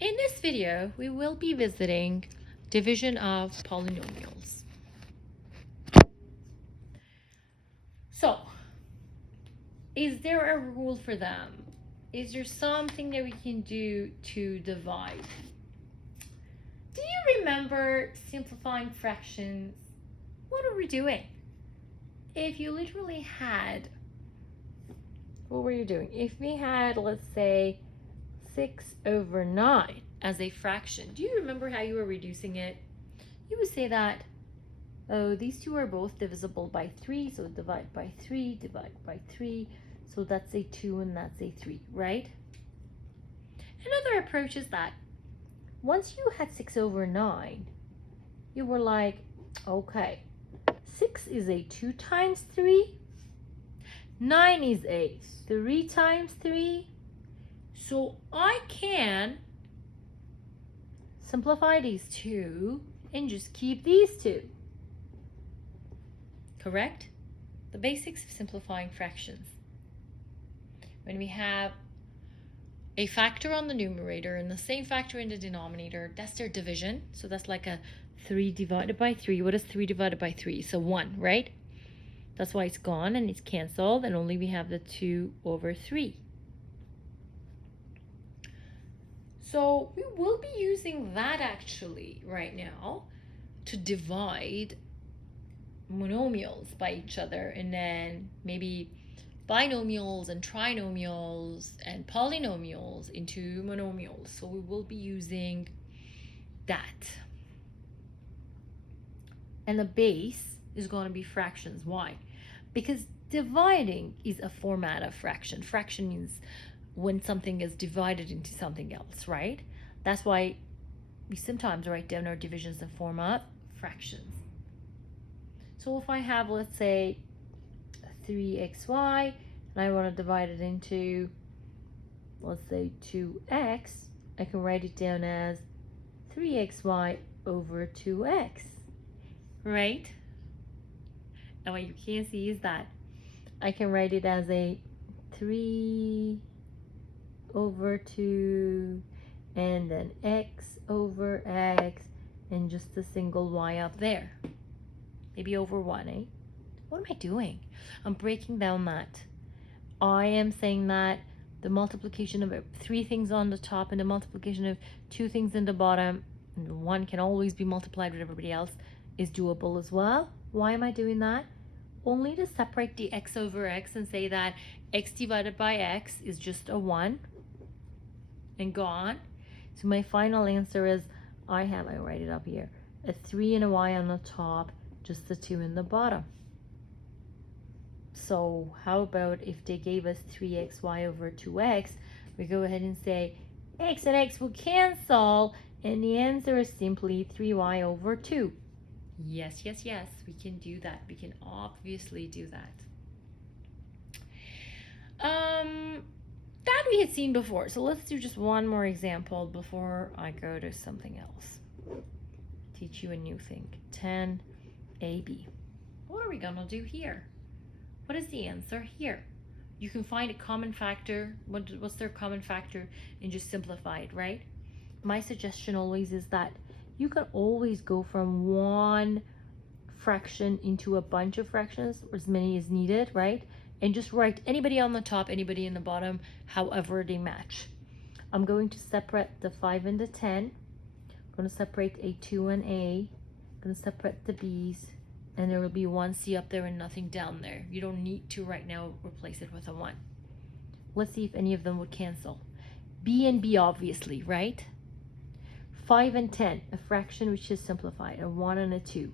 In this video, we will be visiting division of polynomials. So, is there a rule for them? Is there something that we can do to divide? Do you remember simplifying fractions? What are we doing? If you literally had, what were you doing? If we had, let's say, 6/9 as a fraction, do you remember how you were reducing it? You would say that, oh, these two are both divisible by 3, so divide by 3, divide by 3, so that's a 2 and that's a 3, right? Another approach is that once you had 6/9, you were like, okay, 6 is a 2 times 3, 9 is a 3 times 3, so I can simplify these two and just keep these two. Correct? The basics of simplifying fractions. When we have a factor on the numerator and the same factor in the denominator, that's their division. So that's like a 3 divided by 3. What is 3 divided by 3? So 1, right? That's why it's gone and it's canceled, and only we have the 2/3. So we will be using that actually right now to divide monomials by each other, and then maybe binomials and trinomials and polynomials into monomials. So we will be using that. And the base is going to be fractions. Why? Because dividing is a format of fraction. Fraction means when something is divided into something else, right? That's why we sometimes write down our divisions in form of fractions. So if I have, let's say, 3xy, and I want to divide it into, let's say, 2x, I can write it down as 3xy over 2x, right? And what you can't see is that I can write it as a 3/2 and then x over x and just a single y up there. Maybe over 1, eh? What am I doing? I'm breaking down that. I am saying that the multiplication of 3 things on the top and the multiplication of 2 things in the bottom, and 1 can always be multiplied with everybody else, is doable as well. Why am I doing that? Only to separate the x over x and say that x divided by x is just a 1 and gone. So my final answer is I write it up here, a 3 and a y on the top, just the 2 in the bottom. So how about if they gave us 3xy over 2x, we go ahead and say x and x will cancel, and the answer is simply 3y over 2. Yes, yes, yes, we can do that. We can obviously do that. That we had seen before. So let's do just one more example before I go to something else. Teach you a new thing. 10ab. What are we gonna do here? What is the answer here? You can find a common factor. What's their common factor? And just simplify it, right? My suggestion always is that you can always go from one fraction into a bunch of fractions, or as many as needed, right? And just write anybody on the top, anybody in the bottom, however they match. I'm going to separate the 5 and the 10. I'm going to separate a 2 and a. I'm going to separate the b's. And there will be 1 c up there and nothing down there. You don't need to right now replace it with a 1. Let's see if any of them would cancel. B and B, obviously, right? 5 and 10, a fraction which is simplified, a 1 and a 2.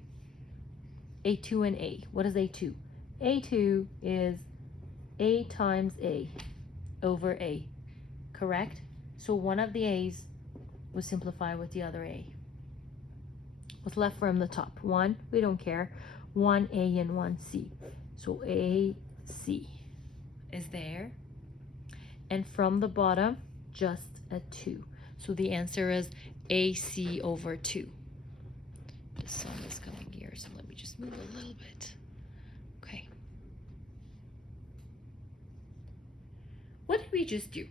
A2 and A. What is A2? A2 is A times A over A, correct? So one of the A's will simplify with the other A. What's left from the top? 1, we don't care. 1A and 1C. So AC is there. And from the bottom, just a 2. So the answer is AC over 2. The sun is coming here, so let me just move a little bit. Okay. What did we just do?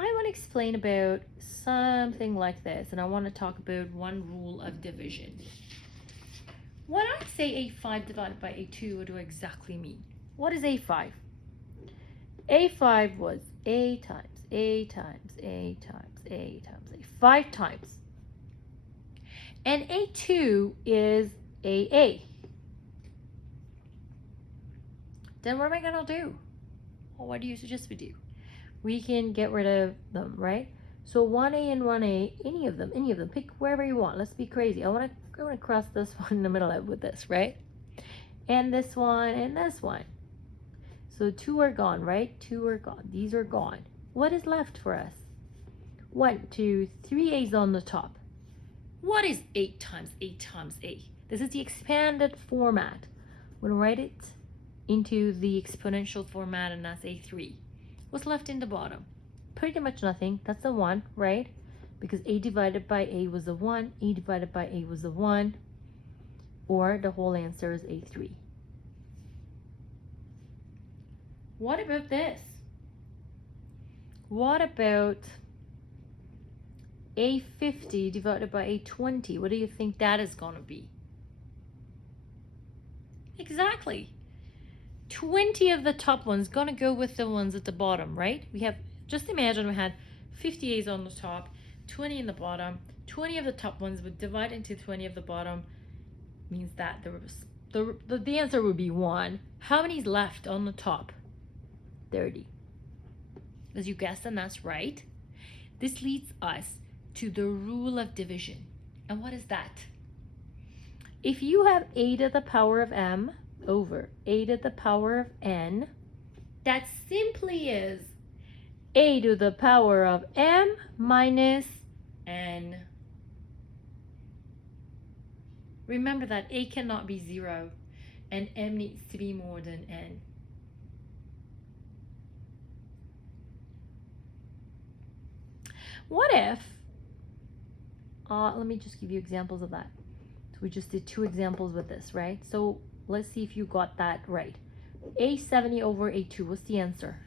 I want to explain about something like this, and I want to talk about one rule of division. When I say A5 divided by A2, what do I exactly mean? What is A5? A5 was A times A times A times A times A 5 times. And A2 is AA. Then what am I going to do? Well, what do you suggest we do? We can get rid of them, right? So 1A and 1A, any of them, pick wherever you want. Let's be crazy. I want to cross this one in the middle out with this, right? And this one and this one. So 2 are gone, right? 2 are gone. These are gone. What is left for us? 1, 2, 3 A's on the top. What is 8 times 8 times A? This is the expanded format. I'm going to write it into the exponential format, and that's A3. What's left in the bottom? Pretty much nothing. That's a 1, right? Because A divided by A was a 1. A divided by A was a 1. Or the whole answer is A3. What about this? What about A50 divided by A20? What do you think that is going to be? Exactly. 20 of the top ones going to go with the ones at the bottom, right? We have, just imagine we had 50 A's on the top, 20 in the bottom. 20 of the top ones would divide into 20 of the bottom. Means that the answer would be 1. How many is left on the top? 30. As you guessed, and that's right. This leads us to the rule of division. And what is that? If you have a to the power of m over a to the power of n, that simply is a to the power of m minus n. Remember that a cannot be 0 and m needs to be more than n. What if, let me just give you examples of that. So we just did 2 examples with this, right? So let's see if you got that right. A70 over A2, what's the answer?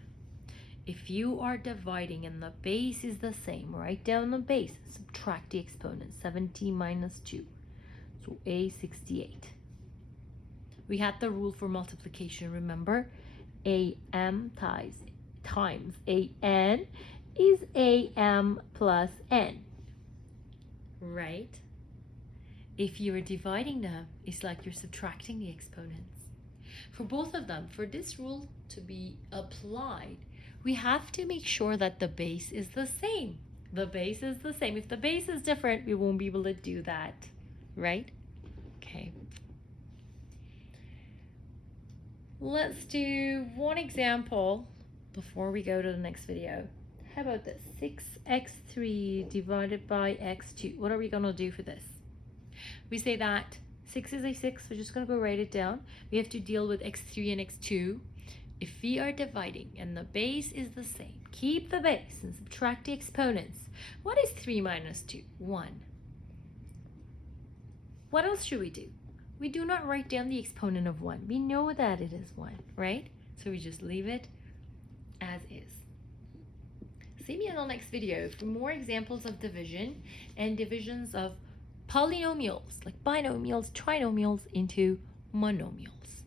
If you are dividing and the base is the same, write down the base, subtract the exponent, 70 minus 2. So A68. We had the rule for multiplication, remember? AM times AN is AM plus N, right? If you are dividing them, it's like you're subtracting the exponents. For both of them, for this rule to be applied, we have to make sure that the base is the same. The base is the same. If the base is different, we won't be able to do that, right? Okay. Let's do one example before we go to the next video. How about this? 6x3 divided by x2. What are we going to do for this? We say that 6 is a 6. We're just going to go write it down. We have to deal with x3 and x2. If we are dividing and the base is the same, keep the base and subtract the exponents. What is 3 minus 2? 1. What else should we do? We do not write down the exponent of 1. We know that it is 1, right? So we just leave it as is. See me in the next video for more examples of division and divisions of polynomials, like binomials, trinomials, into monomials.